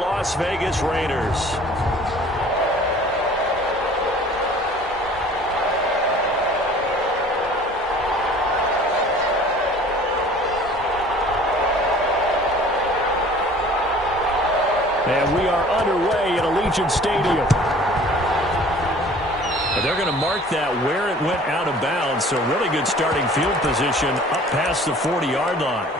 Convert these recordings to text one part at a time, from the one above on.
Las Vegas Raiders. And we are underway at Allegiant Stadium. But they're going to mark that where it went out of bounds, so really good starting field position up past the 40-yard line.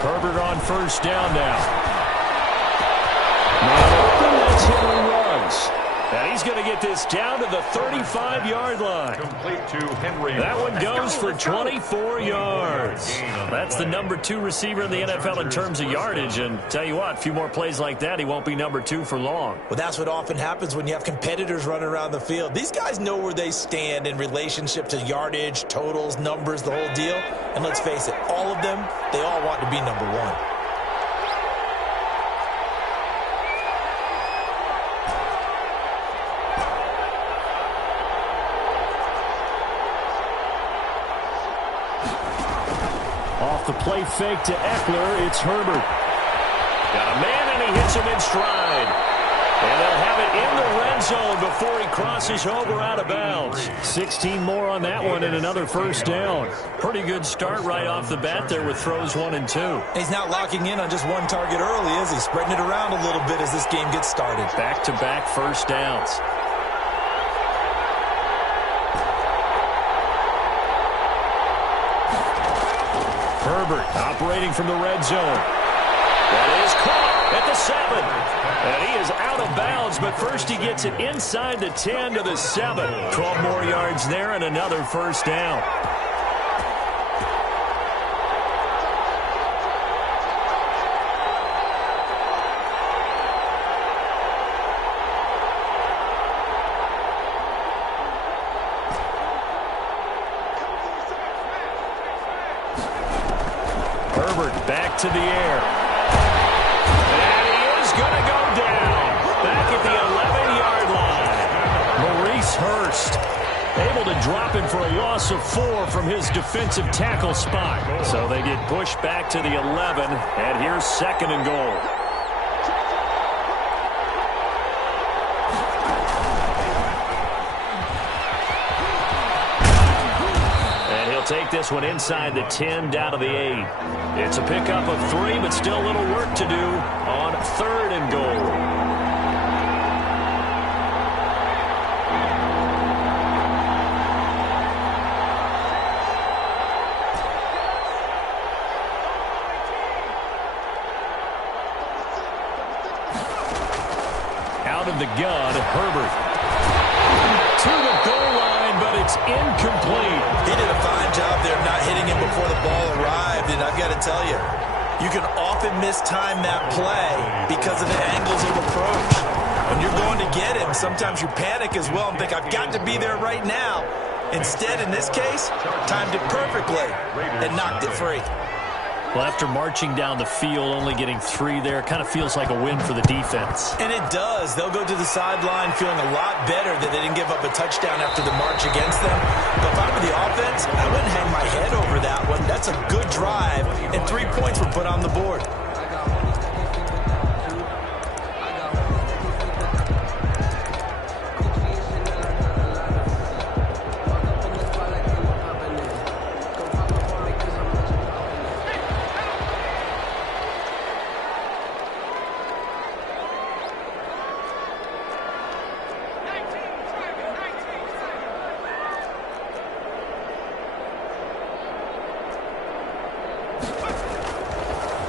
Herbert on first down now. That's Henry Ruggs. And he's going to get this down to the 35-yard line. Complete to Henry. That one goes for 24 yards. That's the number 2 receiver in the NFL in terms of yardage. And tell you what, a few more plays like that, he won't be number 2 for long. Well, that's what often happens when you have competitors running around the field. These guys know where they stand in relationship to yardage, totals, numbers, the whole deal. And let's face it, all of them, they all want to be number 1. Off the play fake to Eckler, it's Herbert. Got a man, and he hits him in stride. And they'll have it in the red zone before he crosses over out of bounds. 16 more on that one and another first down. Pretty good start right off the bat there with throws 1 and 2. He's not locking in on just one target early, is he? Spreading it around a little bit as this game gets started. Back-to-back first downs. Herbert operating from the red zone. That is caught at the 7. And he is out of bounds, but first he gets it inside the 10 to the 7. 12 more yards there and another first down. Herbert back to the air. And he is going to go down. Back at the 11-yard line. Maurice Hurst able to drop him for a loss of 4 from his defensive tackle spot. So they get pushed back to the 11, and here's 2nd and goal. Take this one inside the 10, down to the 8. It's a pickup of 3, but still a little work to do on 3rd and goal. Out of the gun, Herbert. To the goal line, but it's incomplete. He did a fine job there not hitting him before the ball arrived, and I've got to tell you, you can often mistime that play because of the angles of approach. When you're going to get him, sometimes you panic as well and think, I've got to be there right now. Instead, in this case, timed it perfectly and knocked it free. Well, after marching down the field, only getting 3 there, kind of feels like a win for the defense. And it does. They'll go to the sideline feeling a lot better that they didn't give up a touchdown after the march against them. But if I were the offense, I wouldn't hang my head over that one. That's a good drive, and 3 points were put on the board.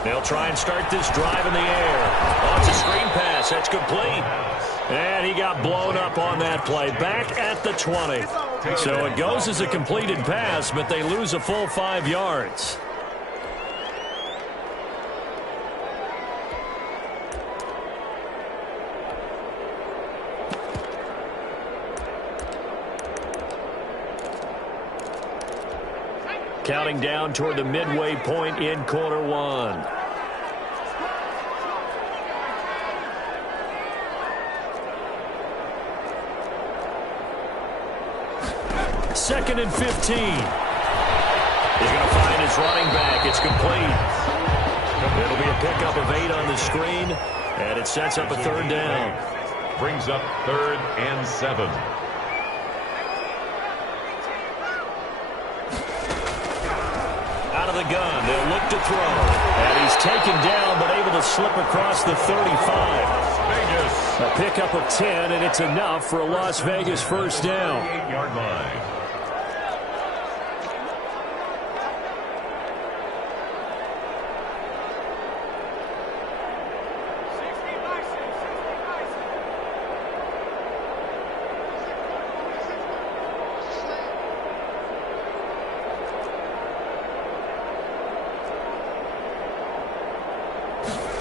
They'll try and start this drive in the air. Oh, it's a screen pass. That's complete. And he got blown up on that play. Back at the 20. So it goes as a completed pass, but they lose a full 5 yards. Counting down toward the midway point in quarter one. Second and 15. He's going to find his running back. It's complete. It'll be a pickup of 8 on the screen, and it sets up a third down. Brings up 3rd and 7. Out of the gun, they'll look to throw. And he's taken down, but able to slip across the 35. Vegas. A pickup of 10, and it's enough for a Las Vegas first down. 8-yard line.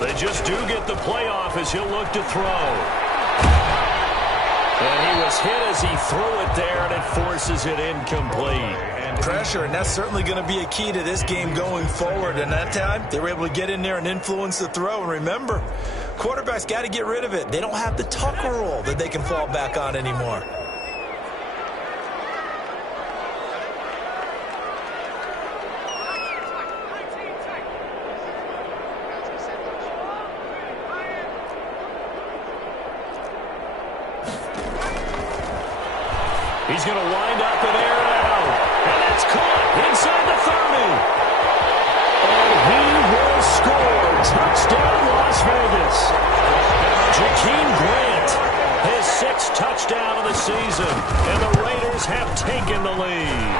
They just do get the playoff as he'll look to throw. And he was hit as he threw it there, and it forces it incomplete. Pressure, and that's certainly going to be a key to this game going forward. And that time, they were able to get in there and influence the throw. And remember, quarterbacks got to get rid of it. They don't have the Tucker rule that they can fall back on anymore. He's going to wind up and air it out. And it's caught inside the 30. And he will score. Touchdown, Las Vegas. Jakeem Grant, his 6th touchdown of the season. And the Raiders have taken the lead.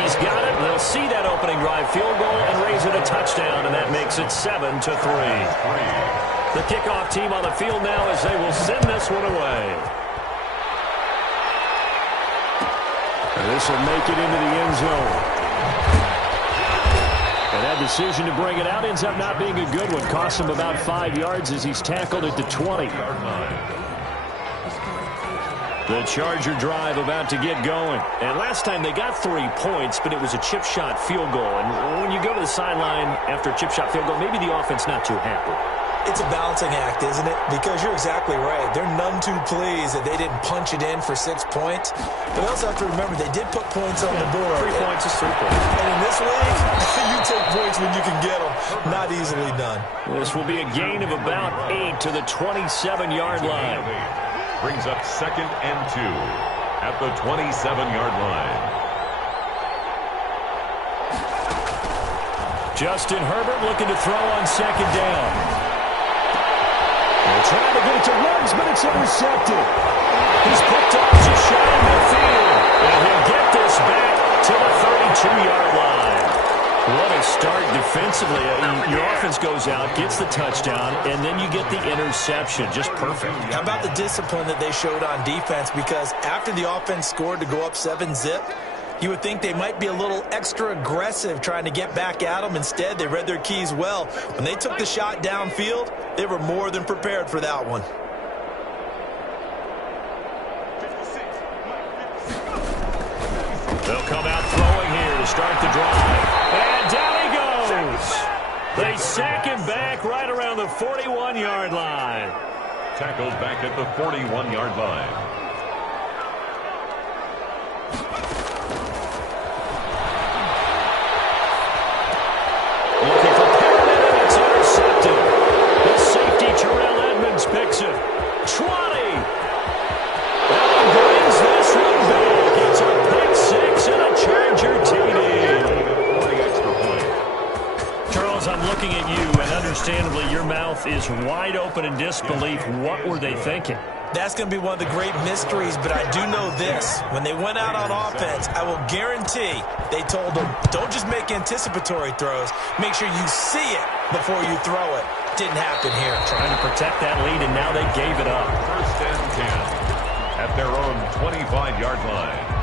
He's got it. They'll see that opening drive field goal and raise it a touchdown, and that makes it 7-3. The kickoff team on the field now as they will send this one away. And this will make it into the end zone. And that decision to bring it out ends up not being a good one. Costs him about 5 yards as he's tackled at the 20. The Charger drive about to get going. And last time they got 3 points, but it was a chip shot field goal. And when you go to the sideline after a chip shot field goal, maybe the offense not too happy. It's a balancing act, isn't it? Because you're exactly right. They're none too pleased that they didn't punch it in for 6 points. But we also have to remember they did put points on the board. 3 points is 3 points. And in this league, you take points when you can get them. Not easily done. This will be a gain of about 8 to the 27-yard line. Brings up 2nd and 2 at the 27-yard line. Justin Herbert looking to throw on 2nd down. They're trying to get it to Ruggs, but it's intercepted. He's picked off just shy of midfield. And he'll get this back to the 32-yard line. What a start defensively. Your offense goes out, gets the touchdown, and then you get the interception. Just perfect. How about the discipline that they showed on defense? Because after the offense scored to go up 7-zip, you would think they might be a little extra aggressive trying to get back at them. Instead, they read their keys well. When they took the shot downfield, they were more than prepared for that one. They'll come out throwing here to start the drive. And down he goes. They sack him back right around the 41-yard line. Tackled back at the 41-yard line. Looking for Perriman, and it's intercepted. The safety, Terrell Edmonds, picks it. 20. And brings this one back. It's a pick 6 and a Charger TD. Charles, I'm looking at you, and understandably, your mouth is wide open in disbelief. What were they thinking? That's going to be one of the great mysteries, but I do know this. When they went out on offense, I will guarantee they told them, don't just make anticipatory throws. Make sure you see it before you throw it. Didn't happen here. Trying to protect that lead, and now they gave it up. 1st and 10 at their own 25-yard line.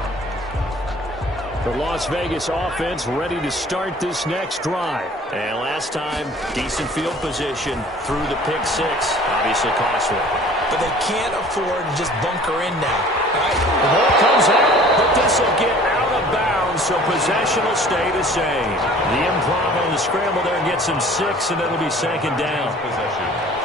The Las Vegas offense ready to start this next drive. And last time, decent field position through the pick six. Obviously costly. But they can't afford to just bunker in now. All right. The ball comes out, but this will get out of bounds, so possession will stay the same. The improv on the scramble there gets him 6, and it'll be second down. Possession.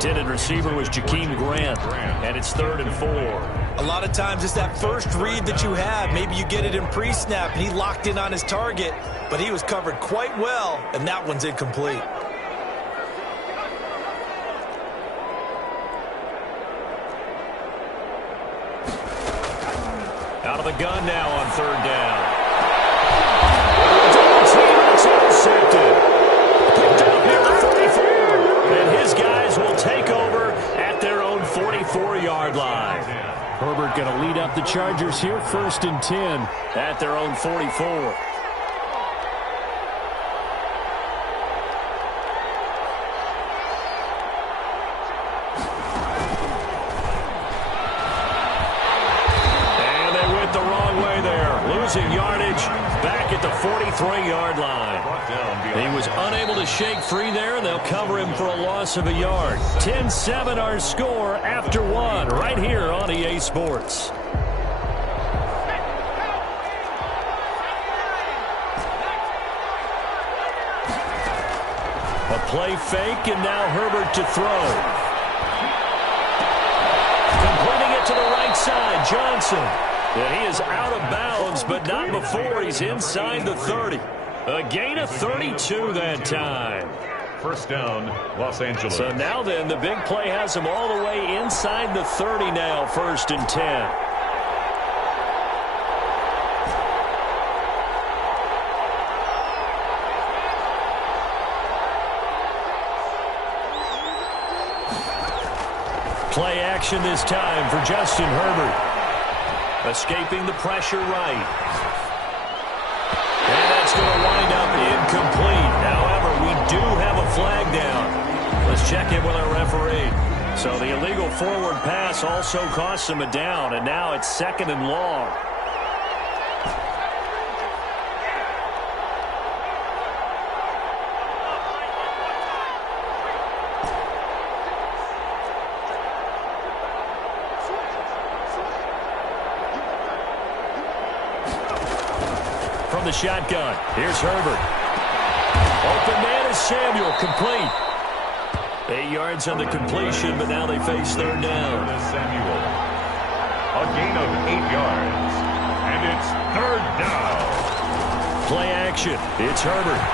Intended receiver was Jakeem Grant, and it's 3rd and 4. A lot of times it's that first read that you have. Maybe you get it in pre-snap, and he locked in on his target, but he was covered quite well, and that one's incomplete. Out of the gun now on 3rd down. It's intercepted. Picked up near the 44. And his guys will take over at their own 44-yard line. Herbert going to lead up the Chargers here, 1st and 10 at their own 44. And they went the wrong way there, losing yardage back at the 43-yard line. He was unable to shake free there, and they'll cover him for a loss of a yard. 10-7 our score after 1 right here on EA Sports. A play fake, and now Herbert to throw. Completing it to the right side, Johnson. And he is out of bounds, but not before he's inside the 30. A gain of 32 that time. 1st down, Los Angeles. So now then, the big play has him all the way inside the 30 now, 1st and 10. Play action this time for Justin Herbert. Escaping the pressure right. And that's going to wind up incomplete. However, we do have a flag down. Let's check in with our referee. So the illegal forward pass also costs him a down, and now it's 2nd and long. From the shotgun, here's Herbert. Open man is Samuel, complete. 8 yards on the completion, but now they face 3rd down. Samuel. A gain of 8 yards. And it's 3rd down. Play action. It's Herbert.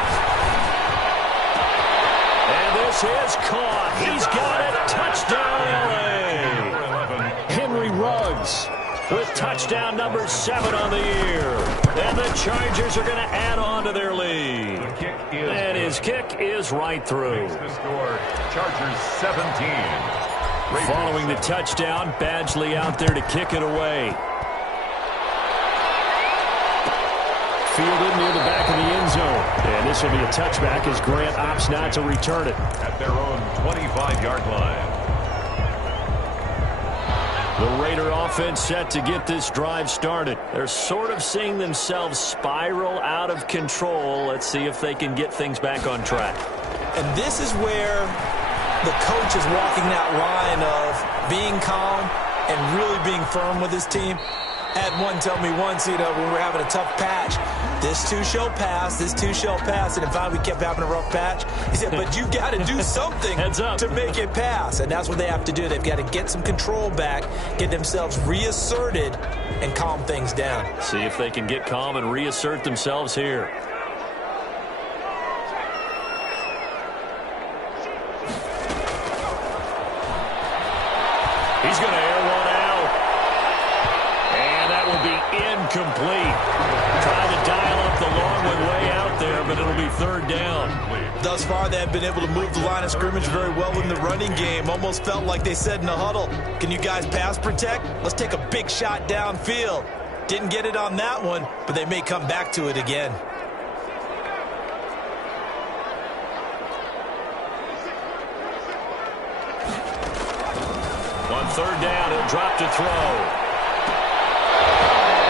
And this is caught. He's got it. Touchdown, LA. Henry Ruggs with touchdown number 7 on the year. And the Chargers are going to add on to their lead. And his kick is right through. The score, Chargers 17. Following the touchdown, Badgley out there to kick it away. Fielded near the back of the end zone. And this will be a touchback as Grant opts not to return it. At their own 25-yard line. The Raider offense set to get this drive started. They're sort of seeing themselves spiral out of control. Let's see if they can get things back on track. And this is where the coach is walking that line of being calm and really being firm with his team. Had one tell me once, when we were having a tough patch, this too shall pass, this too shall pass. And in fact, we kept having a rough patch. He said, but you got to do something to make it pass. And that's what they have to do. They've got to get some control back, get themselves reasserted, and calm things down. See if they can get calm and reassert themselves here. He's going to air one out. And that will be incomplete. Trying to dial up the long one way out there, but it'll be 3rd down. Thus far, they have been able to move the line of scrimmage very well in the running game. Almost felt like they said in the huddle, can you guys pass protect? Let's take a big shot downfield. Didn't get it on that one, but they may come back to it again. third down. He'll drop to throw.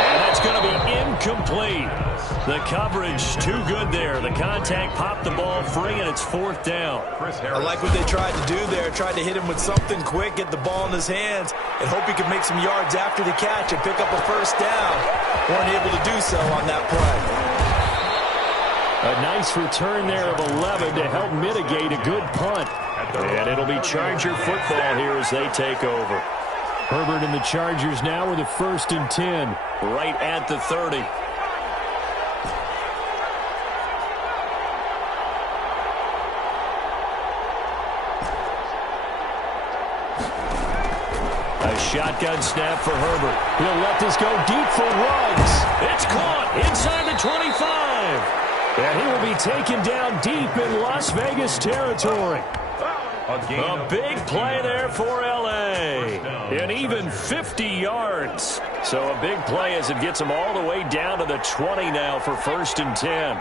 And that's going to be incomplete. The coverage too good there. The contact popped the ball free, and it's fourth down. I like what they tried to do there. Tried to hit him with something quick, get the ball in his hands, and hope he could make some yards after the catch and pick up a first down. Weren't able to do so on that play. A nice return there of 11 to help mitigate a good punt. And it'll be Charger football here as they take over. Herbert and the Chargers now with a 1st and 10. Right at the 30. A shotgun snap for Herbert. He'll let this go deep for Ruggs. It's caught inside the 25. And he will be taken down deep in Las Vegas territory. A big play there for L.A. And even 50 yards. So a big play as it gets him all the way down to the 20 now for 1st and 10.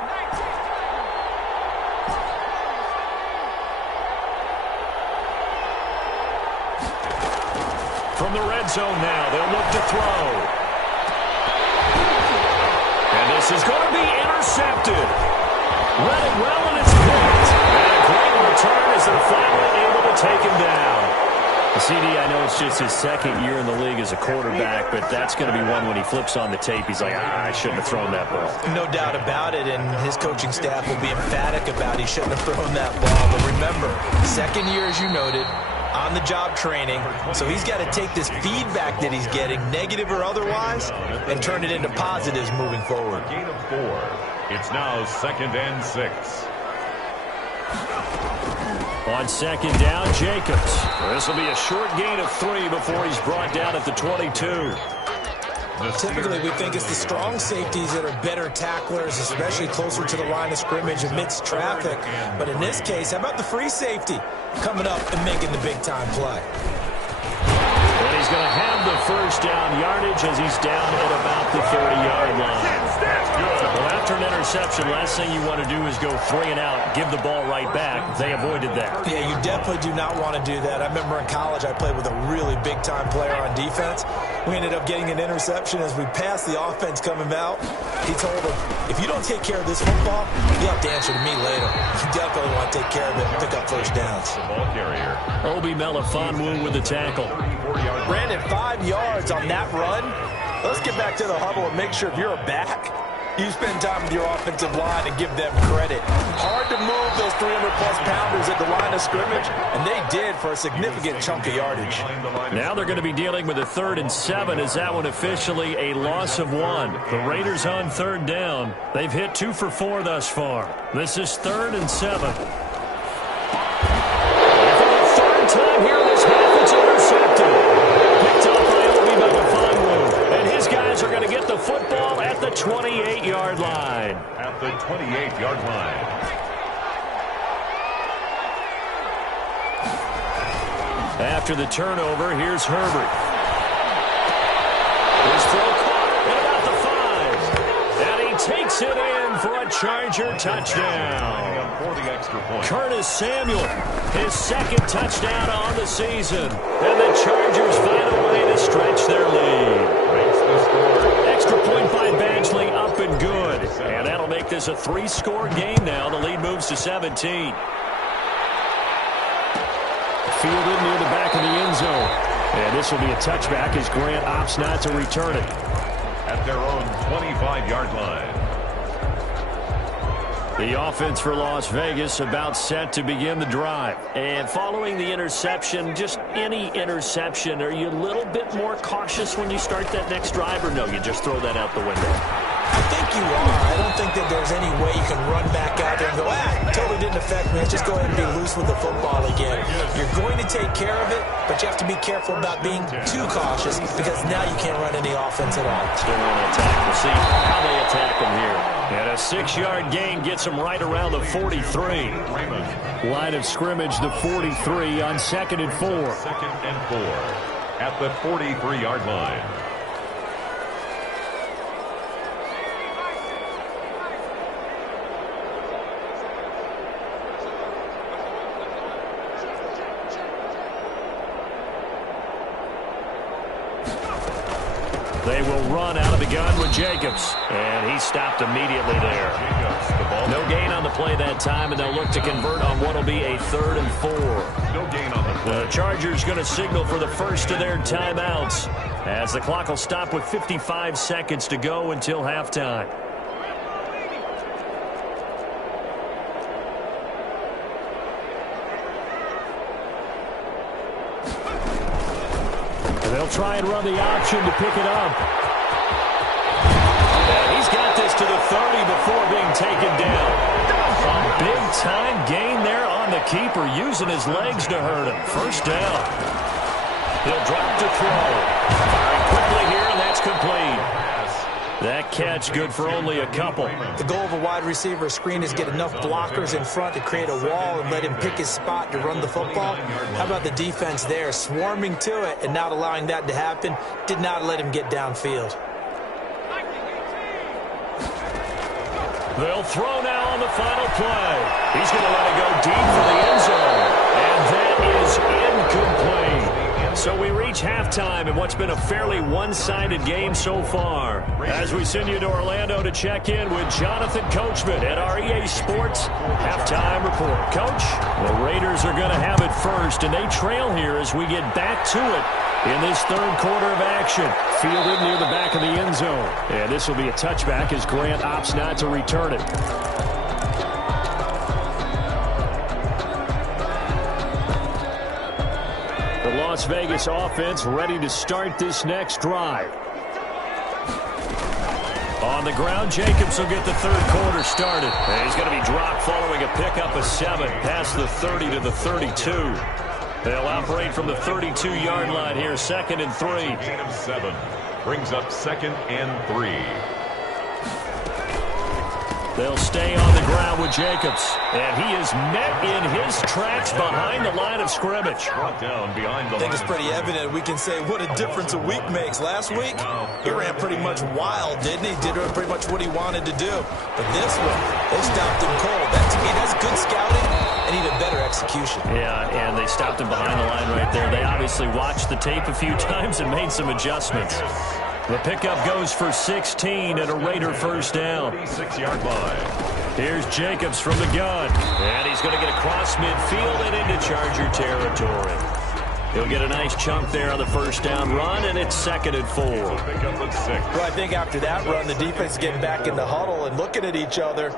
From the red zone now, they'll look to throw. And this is going to be intercepted. Read it well, and it's picked. And a great return as they're finally able to take him down. CD, I know it's just his 2nd year in the league as a quarterback, but that's going to be one when he flips on the tape. He's like, I shouldn't have thrown that ball. No doubt about it, and his coaching staff will be emphatic about he shouldn't have thrown that ball. But remember, 2nd year, as you noted, on-the-job training, so he's got to take this feedback that he's getting, negative or otherwise, and turn it into positives moving forward. Gain of 4. It's now 2nd and 6. On 2nd down, Jacobs. This will be a short gain of 3 before he's brought down at the 22. Typically, we think it's the strong safeties that are better tacklers, especially closer to the line of scrimmage amidst traffic. But in this case, how about the free safety coming up and making the big-time play? And he's going to have the first down yardage as he's down at about the 30-yard line. Well, after an interception, last thing you want to do is go 3 and out, give the ball right back. They avoided that. Yeah, you definitely do not want to do that. I remember in college I played with a really big-time player on defense. We ended up getting an interception as we passed the offense coming out. He told him, if you don't take care of this football, you have to answer to me later. You definitely want to take care of it and pick up first downs. The ball carrier. Obi Melifonwu with the tackle. Brandon, 5 yards on that run. Let's get back to the huddle and make sure if you're a back, you spend time with your offensive line and give them credit. Hard to move those 300-plus pounders at the line of scrimmage, and they did for a significant chunk of yardage. Now they're going to be dealing with a 3rd and 7. Is that one officially a loss of 1? The Raiders on 3rd down. They've hit 2 for 4 thus far. This is 3rd and 7. And for the 3rd time here in this half, it's intercepted. Picked up by Obi Melifonwu. And his guys are going to get the football at the 28-yard line. At the 28-yard line. After the turnover, here's Herbert. His throw caught at about the 5. And he takes it in for a Charger touchdown. For the extra point. Curtis Samuel, his 2nd touchdown on the season. And the Chargers find a way to stretch their lead. Makes the score. Extra point by Badgley, up and good. And that'll make this a 3-score game now. The lead moves to 17. Fielded near the back of the end zone. And this will be a touchback as Grant opts not to return it. At their own 25-yard line. The offense for Las Vegas about set to begin the drive. And following the interception, just any interception, are you a little bit more cautious when you start that next drive, or no, you just throw that out the window? I think you are. I don't think that there's any way you can run back out there and go, totally didn't affect me. Let's just go ahead and be loose with the football again. You're going to take care of it, but you have to be careful about being too cautious because now you can't run any offense at all. Still want to attack. We'll see how they attack them here. And a 6-yard gain gets them right around the 43. Line of scrimmage, the 43 on 2nd and 4. 2nd and 4 at the 43-yard line. They will run out of the gun with Jacobs. And he stopped immediately there. No gain on the play that time, and they'll look to convert on what will be a 3rd and 4. No gain on the play. The Chargers going to signal for the first of their timeouts, as the clock will stop with 55 seconds to go until halftime. And they'll try and run the option to pick it up. And he's got this to the 30 before being taken down. A big-time gain there on the keeper, using his legs to hurt him. First down. He'll drop to throw. Firing quickly here, and that's complete. That catch good for only a couple. The goal of a wide receiver screen is get enough blockers in front to create a wall and let him pick his spot to run the football. How about the defense there, swarming to it and not allowing that to happen? Did not let him get downfield. They'll throw now on the final play. He's going to let it go deep for the end zone. And that is incomplete. So we reach halftime in what's been a fairly one-sided game so far. As we send you to Orlando to check in with Jonathan Coachman at our EA Sports Halftime Report. Coach, the Raiders are going to have it first, and they trail here as we get back to it in this 3rd quarter of action. Fielded near the back of the end zone. And this will be a touchback as Grant opts not to return it. The Las Vegas offense ready to start this next drive. On the ground, Jacobs will get the 3rd quarter started. And he's going to be dropped following a pickup of 7 past the 30 to the 32. They'll operate from the 32-yard line here, 2nd and 3. Gain of 7 brings up 2nd and 3. They'll stay on the ground with Jacobs. And he is met in his tracks behind the line of scrimmage. Brought down behind the I think it's pretty evident. We can say what a difference a week makes. Last week, he ran pretty much wild, didn't he? Did pretty much what he wanted to do. But this one, they stopped him cold. That, to me, that's good scouting and even better execution. Yeah, and they stopped him behind the line right there. They obviously watched the tape a few times and made some adjustments. The pickup goes for 16 and a Raider first down. 36-yard line. Here's Jacobs from the gun. And he's going to get across midfield and into Charger territory. He'll get a nice chunk there on the first down run, and it's 2nd and 4. Pickup of 6. Well, I think after that run, the defense is getting back in the huddle and looking at each other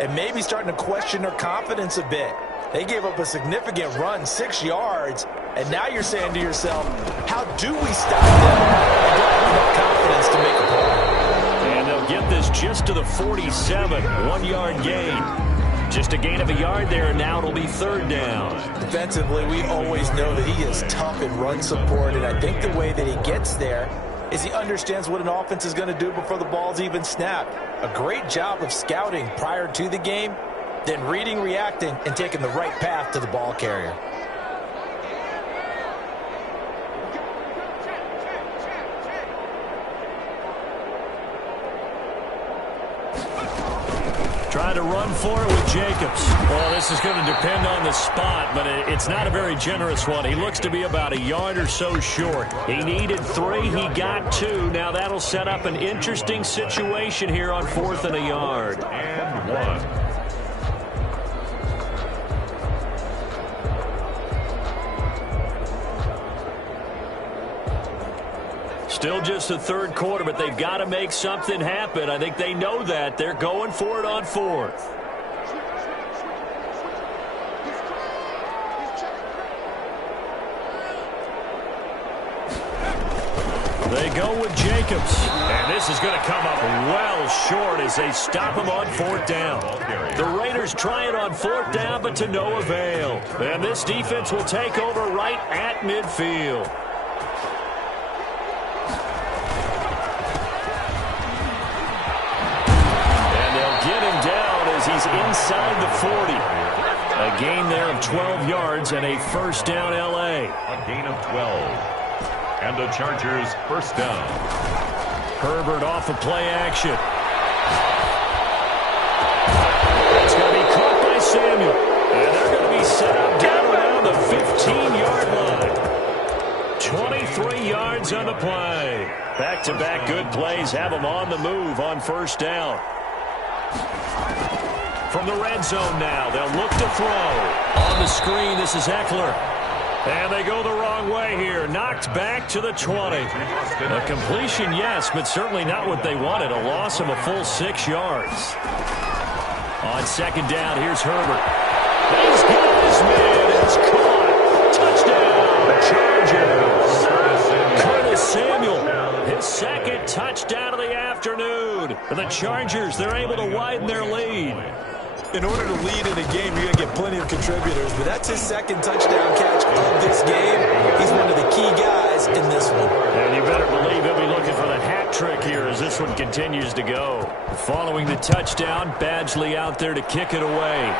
and maybe starting to question their confidence a bit. They gave up a significant run, 6 yards, and now you're saying to yourself, how do we stop them? And don't have enough confidence to make a play. And they'll get this just to the 47, 1-yard gain. Just a gain of a yard there, and now it'll be 3rd down. Defensively, we always know that he is tough in run support, and I think the way that he gets there is he understands what an offense is going to do before the ball's even snapped. A great job of scouting prior to the game, then reading, reacting, and taking the right path to the ball carrier. Trying to run for it with Jacobs. Well, this is going to depend on the spot, but it's not a very generous one. He looks to be about a yard or so short. He needed 3. He got 2. Now that'll set up an interesting situation here on 4th and a yard. And 1. Still just the 3rd quarter, but they've got to make something happen. I think they know that. They're going for it on 4th. They go with Jacobs. And this is going to come up well short as they stop him on 4th down. The Raiders try it on 4th down, but to no avail. And this defense will take over right at midfield. He's inside the 40. A gain there of 12 yards and a first down L.A. A gain of 12. And the Chargers first down. Herbert off of play action. It's going to be caught by Samuel. And they're going to be set up down around the 15-yard line. 23 yards on the play. Back-to-back good plays have them on the move on first down. From the red zone now, they'll look to throw. On the screen, this is Eckler. And they go the wrong way here. Knocked back to the 20. A completion, yes, but certainly not what they wanted. A loss of a full 6 yards. On second down, here's Herbert. He's got his man. It's caught. Touchdown, Chargers. Curtis Samuel, his second touchdown of the afternoon. And the Chargers, they're able to widen their lead. In order to lead in a game, you're going to get plenty of contributors, but that's his second touchdown catch of this game. He's one of the key guys in this one. And you better believe he'll be looking for the hat trick here as this one continues to go. Following the touchdown, Badgley out there to kick it away.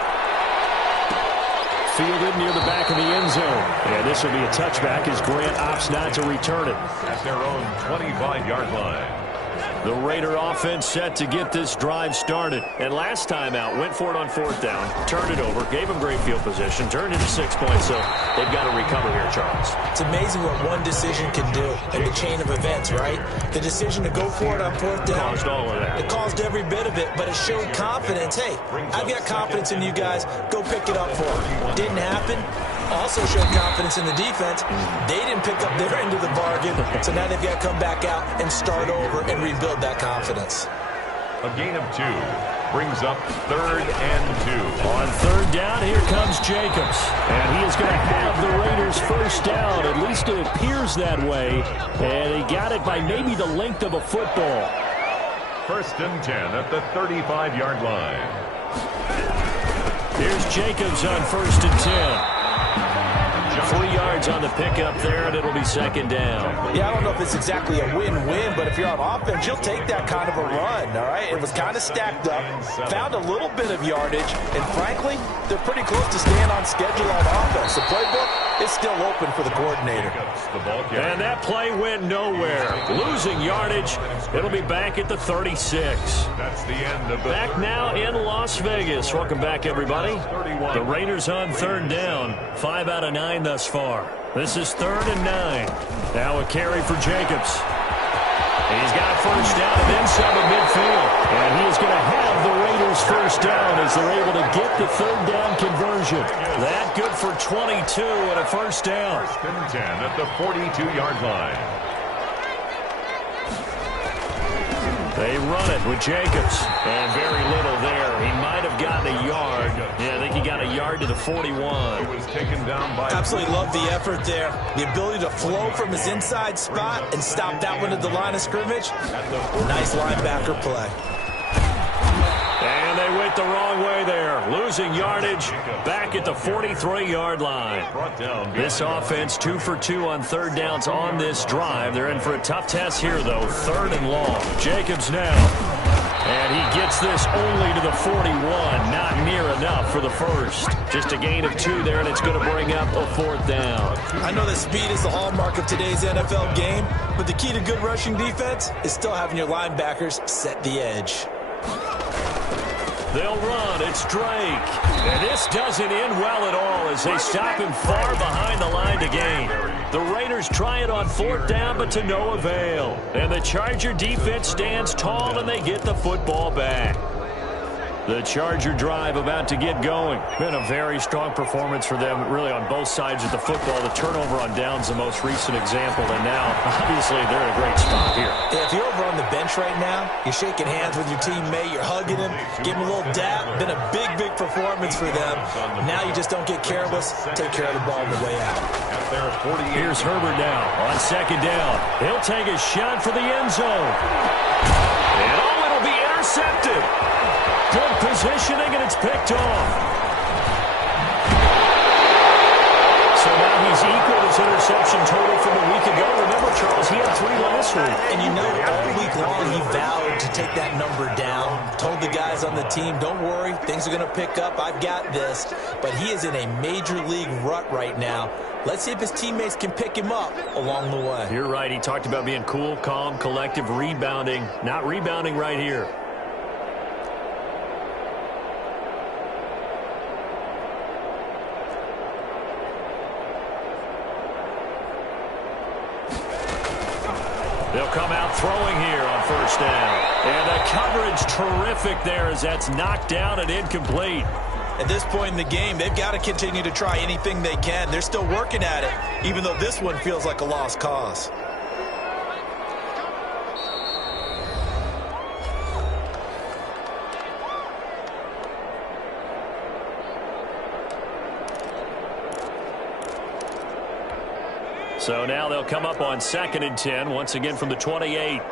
Fielded near the back of the end zone. And this will be a touchback as Grant opts not to return it. At their own 25-yard line. The Raider offense set to get this drive started. And last time out, went for it on fourth down, turned it over, gave them great field position, turned into 6 points, so they've got to recover here, Charles. It's amazing what one decision can do in the chain of events, right? The decision to go for it on fourth down. Caused all of that. It caused every bit of it, but it showed confidence. Hey, I've got confidence in you guys. Go pick it up for it. Didn't happen. Also showed confidence in the defense. They didn't pick up their end of the bargain, so now they've got to come back out and start over and rebuild that confidence. A gain of 2 brings up 3rd and 2. On third down, here comes Jacobs. And he is going to have the Raiders first down. At least it appears that way. And he got it by maybe the length of a football. 1st and 10 at the 35-yard line. Here's Jacobs on 1st and 10. 3 yards on the pickup there, and it'll be second down. Yeah, I don't know if it's exactly a win-win, but if you're on offense, you'll take that kind of a run, all right? It was kind of stacked up, found a little bit of yardage, and frankly, they're pretty close to staying on schedule on offense. The playbook is still open for the coordinator. And that play went nowhere. Losing yardage. It'll be back at the 36. That's the end of the back now in Las Vegas. Welcome back, everybody. The Raiders on third down. 5 out of 9 thus far. This is 3rd and 9. Now a carry for Jacobs. He's got a first down and then some at midfield. And he is going to have the Raiders first down as they're able to get the third down conversion. That good for 22 and a first down. 1st and 10 at the 42-yard line. They run it with Jacobs. And very little there. He might have gotten a yard. Yeah, I think he got a yard to the 41. He was taken down by... Absolutely love the effort there. The ability to flow from his inside spot and stop that one at the line of scrimmage. Nice linebacker play. And they went the wrong way there. Losing yardage back at the 43-yard line. This offense 2 for 2 on third downs on this drive. They're in for a tough test here, though. 3rd and long. Jacobs now. And he gets this only to the 41. Not near enough for the first. Just a gain of 2 there, and it's going to bring up a 4th down. I know that speed is the hallmark of today's NFL game, but the key to good rushing defense is still having your linebackers set the edge. They'll run. It's Drake. And this doesn't end well at all as they stop him far behind the line to gain. The Raiders try it on 4th down, but to no avail. And the Charger defense stands tall, and they get the football back. The Charger drive about to get going. Been a very strong performance for them, really on both sides of the football. The turnover on downs the most recent example, and now, obviously, they're in a great spot here. Yeah, if you're over on the bench right now, you're shaking hands with your teammate, you're hugging him, give him a little dap. Been a big, big performance for them. Now you just don't get careless. Take care of the ball on the way out. Here's Herbert now on second down. He'll take a shot for the end zone. And it'll be intercepted. Good positioning, and it's picked off. So now he's equaled his interception total from a week ago. Remember, Charles, he had 3 last week. And you know, all week long he vowed to take that number down. Told the guys on the team, don't worry, things are going to pick up. I've got this. But he is in a major league rut right now. Let's see if his teammates can pick him up along the way. You're right. He talked about being cool, calm, collective, rebounding. Not rebounding right here. They'll come out throwing here on first down. And the coverage terrific there as that's knocked down and incomplete. At this point in the game, they've got to continue to try anything they can. They're still working at it, even though this one feels like a lost cause. So now they'll come up on 2nd and 10, once again from the 28.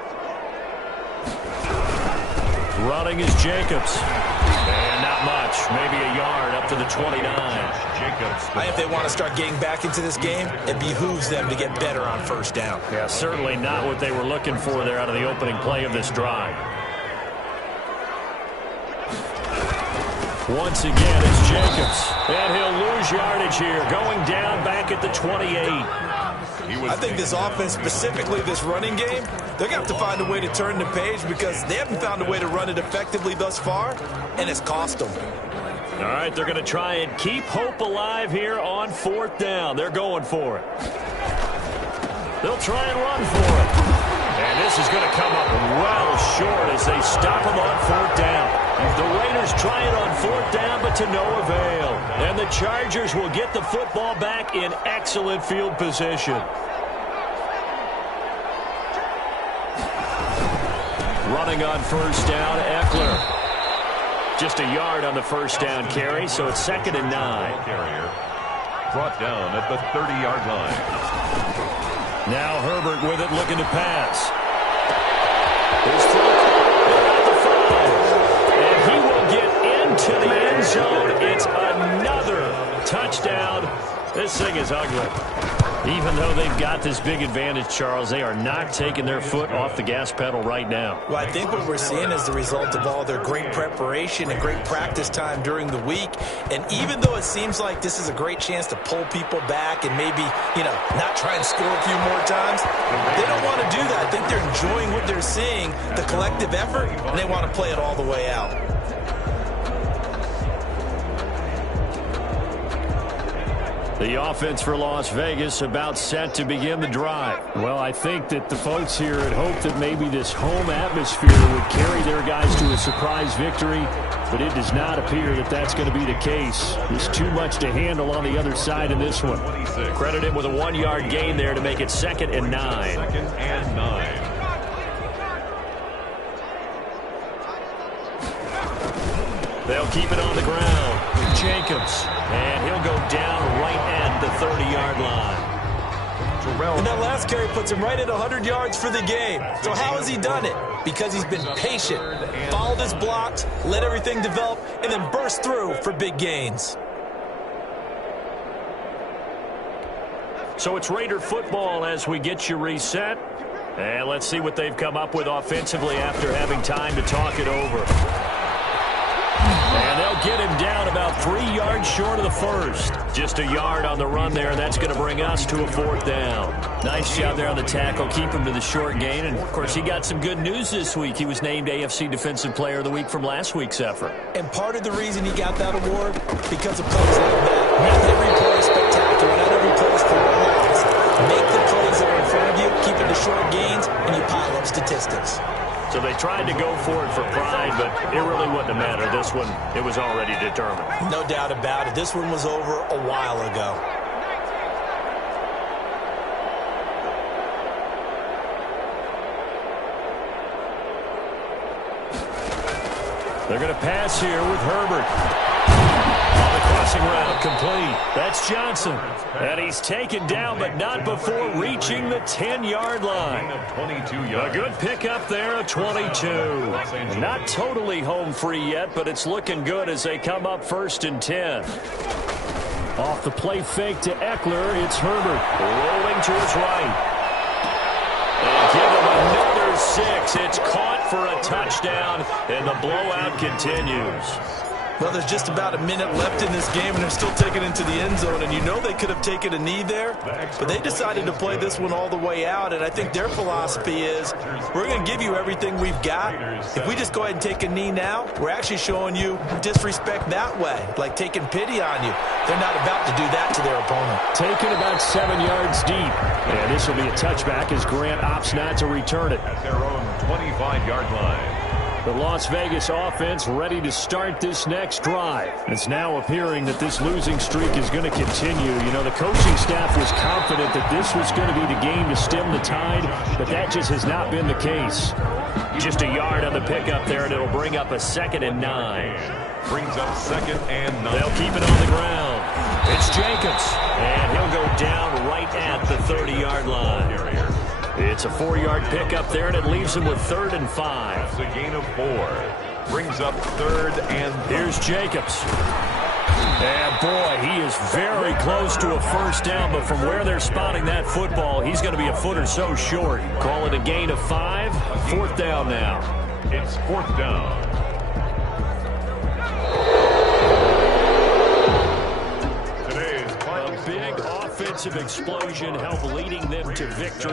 Running is Jacobs. And not much, maybe a yard up to the 29. If they want to start getting back into this game, it behooves them to get better on first down. Yeah, certainly not what they were looking for there out of the opening play of this drive. Once again, it's Jacobs. And he'll lose yardage here, going down back at the 28. I think this offense, specifically this running game, they're going to have to find a way to turn the page because they haven't found a way to run it effectively thus far, and it's cost them. All right, they're going to try and keep hope alive here on 4th down. They're going for it. They'll try and run for it. And this is going to come up well short as they stop him on 4th down. The Raiders try it on 4th down, but to no avail. And the Chargers will get the football back in excellent field position. Running on first down, Eckler. Just a yard on the first down carry, so it's 2nd and 9. Carrier brought down at the 30-yard line. Now Herbert with it, looking to pass. His throw at the 5. And he will get into the end zone. It's another touchdown. This thing is ugly. Even though they've got this big advantage, Charles, they are not taking their foot off the gas pedal right now. Well, I think what we're seeing is the result of all their great preparation and great practice time during the week. And even though it seems like this is a great chance to pull people back and maybe, not try and score a few more times, they don't want to do that. I think they're enjoying what they're seeing, the collective effort, and they want to play it all the way out. The offense for Las Vegas about set to begin the drive. Well, I think that the folks here had hoped that maybe this home atmosphere would carry their guys to a surprise victory, but it does not appear that that's going to be the case. There's too much to handle on the other side in this one. Credit him with a 1-yard gain there to make it 2nd and 9. 2nd and 9. They'll keep it on the ground. Jacobs. And he'll go down right at the 30-yard line. And that last carry puts him right at 100 yards for the game. So how has he done it? Because he's been patient, followed his blocks, let everything develop, and then burst through for big gains. So it's Raider football as we get you reset. And let's see what they've come up with offensively after having time to talk it over. And they'll get him down about 3 yards short of the first. Just a yard on the run there, and that's going to bring us to a 4th down. Nice job there on the tackle. Keep him to the short gain. And, of course, he got some good news this week. He was named AFC Defensive Player of the Week from last week's effort. And part of the reason he got that award, because of plays like that. Not every play is spectacular. Not every play is for one loss. Make the plays that are in front of you, keep it to short gains, and you pile up statistics. So they tried to go for it for pride, but it really wouldn't have mattered. This one, it was already determined. No doubt about it. This one was over a while ago. They're going to pass here with Herbert. On the crossing route, complete. That's Johnson. And he's taken down, but not before reaching the 10-yard line. A good pickup there, a 22. Not totally home free yet, but it's looking good as they come up 1st and 10. Off the play fake to Eckler, it's Herbert. Rolling to his right. And give him another 6. It's caught for a touchdown, and the blowout continues. Well, there's just about a minute left in this game, and they're still taking it into the end zone. And you know they could have taken a knee there, but they decided to play this one all the way out. And I think their philosophy is, we're going to give you everything we've got. If we just go ahead and take a knee now, we're actually showing you disrespect that way, like taking pity on you. They're not about to do that to their opponent. Taken about 7 yards deep. And this will be a touchback as Grant opts not to return it. At their own 25-yard line. The Las Vegas offense ready to start this next drive. It's now appearing that this losing streak is going to continue. You know, the coaching staff was confident that this was going to be the game to stem the tide, but that just has not been the case. Just a yard on the pickup there, and it'll bring up a 2nd and 9. Brings up 2nd and 9. They'll keep it on the ground. It's Jacobs, and he'll go down right at the 30-yard line. It's a 4-yard pickup there, and it leaves him with 3rd and 5. That's a gain of 4. Brings up 3rd and 5. Here's Jacobs. And boy, he is very close to a first down, but from where they're spotting that football, he's going to be a foot or so short. Call it a gain of 5. 4th down now. It's 4th down. A big offensive explosion helped leading them to victory.